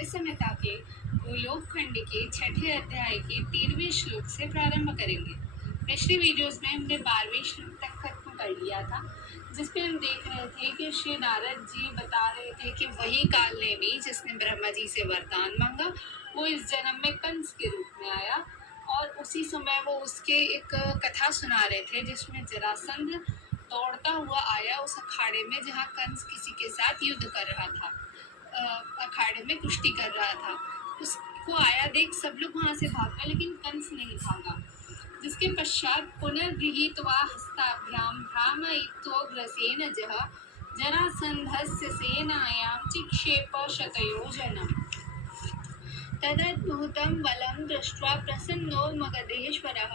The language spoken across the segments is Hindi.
इस संहिता के गोलोक खंड के छठे अध्याय के 13वें श्लोक से प्रारंभ करेंगे। पिछली वीडियोस में हमने 12वें श्लोक तक खत्म कर लिया था, जिसपे हम देख रहे थे कि श्री नारद जी बता रहे थे कि वही काल नेमी जिसने ब्रह्मा जी से वरदान मांगा वो इस जन्म में कंस के रूप में आया, और उसी समय वो उसके एक कथा सुना रहे थे जिसमें जरासंध दौड़ता हुआ आया उस अखाड़े में जहाँ कंस किसी के साथ युद्ध कर रहा था, अखाड़े में कुश्ती कर रहा था। उसको आया देख सब लोग वहाँ से भाग गए, लेकिन कंस नहीं भागा। जिसके पश्चात पुनर्गृहीत्वा हस्ताभ्यां भ्रामयित्वोग्रसेन जरासन्धस्य सेनायां चिक्षेप शतयोजनम्। तदद्भुतं बलं दृष्ट्वा प्रसन्नो मगधेश्वरः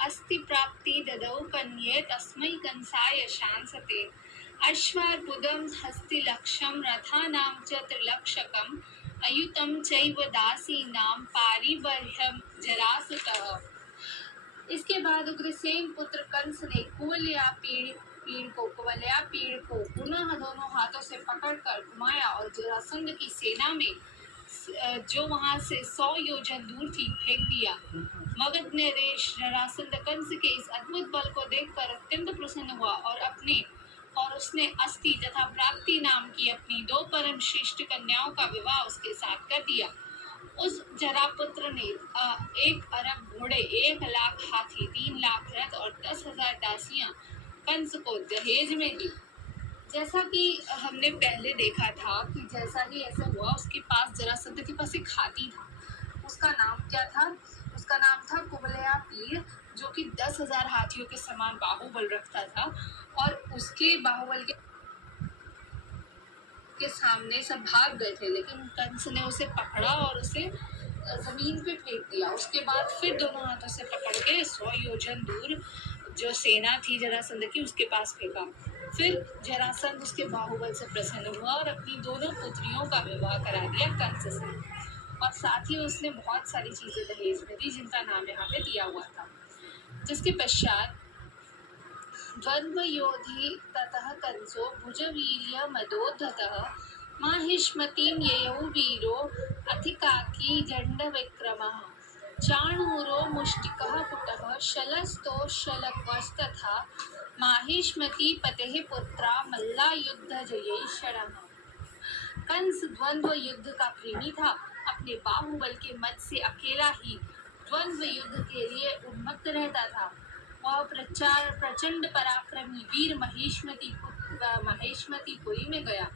अस्ति प्राप्ति ददौ कन्ये तस्मै कंसाय शांसते। अश्वार्बुदं हस्तिलक्षं रथानां च त्रिलक्षकम् अयुतं चैव दासीनां पारिबर्ह्यं जरासतः। इसके बाद उग्रसेन पुत्र कंस ने कुवलया पेड़ को पुनः दोनों हाथों से पकड़कर घुमाया और जरासंध की सेना में जो वहां से 100 योजन दूर थी फेंक दिया। मगध नरेश जरासंध कंस के इस अद्भुत बल को देखकर अत्यंत प्रसन्न हुआ और उसने अस्ति तथा प्राप्ति नाम की अपनी 2 परम श्रेष्ठ कन्याओं का विवाह उसके साथ कर दिया। उस जरापुत्र ने 1 अरब घोड़े, 1 लाख हाथी, 3 लाख रथ और 10,000 दासियां कंस को दहेज में दी। जैसा कि हमने पहले देखा था कि जैसा ही ऐसा हुआ, उसके पास जरासंध के पास एक हाथी था। उसका नाम क्या था? उसका नाम था कुवलया पीड़, जो कि 10,000 हाथियों के समान बाहुबल रखता था, और उसके बाहुबल के सामने सब भाग गए थे, लेकिन कंस ने उसे पकड़ा और उसे जमीन पे फेंक दिया। उसके बाद फिर दोनों हाथों से पकड़ के 100 योजन दूर जो सेना थी जरासंध की उसके पास फेंका। फिर जरासंध उसके बाहुबल से प्रसन्न हुआ और अपनी दोनों पुत्रियों का विवाह करा दिया कंस से, और साथ ही उसने बहुत सारी चीजें दहेज में दी जिनका नाम यहाँ पे दिया हुआ था। जिसके पश्चात द्वन्द्वयोधी ततः कंसो भुजवीर्य मदोद्धतः माहिष्मतीं ययौ वीरो अधिकाकी जण्डविक्रमः। चाणूरो मुष्टिकः पुटः शलस्तो शलक्वस्तथा माहिष्मती पतेः पुत्रा मल्लायुद्धजयैषणः। कंस द्वंद्व युद्ध का प्रेमी था। अपने बाहुबल के मद से अकेला ही द्वंद्व युद्ध के लिए उन्मत्त रहता था। वह प्रचंड पराक्रमी वीर महेशमतीपुरी में गया।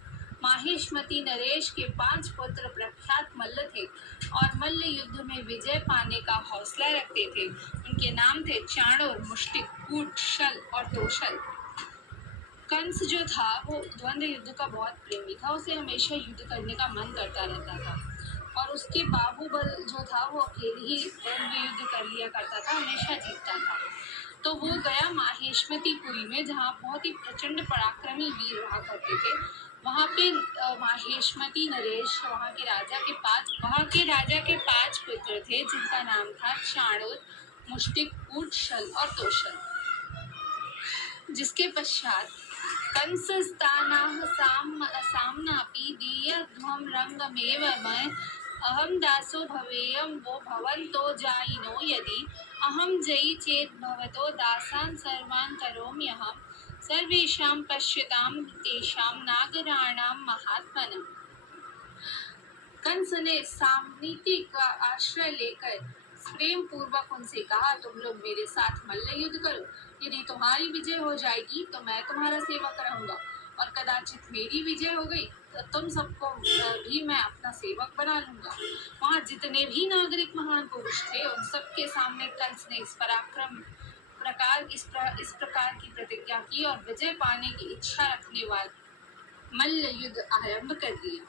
माहेशमती नरेश के 5 पुत्र प्रख्यात मल्ल थे और मल्ल युद्ध में विजय पाने का हौसला रखते थे। उनके नाम थे चाणूर, मुष्टिक, कूट, शल और तोशल। कंस जो था वो द्वंद्व युद्ध का बहुत प्रेमी था। उसे हमेशा युद्ध करने का मन करता रहता था, और उसके बाहुबल जो था वो अकेले ही द्वंद्व युद्ध कर लिया करता था, हमेशा जीतता था। तो वो गया माहेशमतीपुरी में, जहाँ बहुत ही प्रचंड पराक्रमी वीर रहा करते थे। वहाँ पे माहेशमती नरेश वहाँ के राजा के 5 पुत्र थे जिनका नाम था चाणूर, मुष्टिक, कूट, शल और तोशल। जिसके पश्चात कंसस्तानाः साम्नापि दीयध्वं रंगमेव मैं अहम दासो भवेयं वो भवन्तो जायिनो यदि अहम जयी चेत् भवतो दासान् सर्वान् करोम्यहम् सर्वेषां पश्यतां तेषां नागराणां महात्मनः। कंस ने सामनीति का आश्रय लेकर प्रेम पूर्वक उनसे कहा, तुम लोग मेरे साथ मल्ल युद्ध करो। यदि तुम्हारी विजय हो जाएगी तो मैं तुम्हारा सेवक रहूंगा, और कदाचित मेरी विजय हो गई तो तुम सबको भी मैं अपना सेवक बना लूंगा। वहाँ जितने भी नागरिक महान पुरुष थे उन सबके सामने कंस ने इस प्रकार की प्रतिज्ञा की और विजय पाने की इच्छा रखने वाले मल्ल युद्ध आरंभ कर दिया।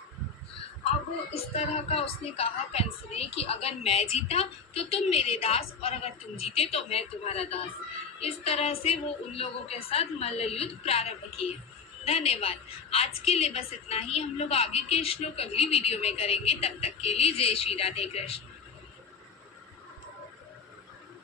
अब इस तरह का उसने कहा कंस ने कि अगर मैं जीता तो तुम मेरे दास, और अगर तुम जीते तो मैं तुम्हारा दास। इस तरह से वो उन लोगों के साथ मल्ल युद्ध प्रारंभ किए। धन्यवाद। आज के लिए बस इतना ही। हम लोग आगे के श्लोक अगली वीडियो में करेंगे। तब तक के लिए जय श्री राधे कृष्ण।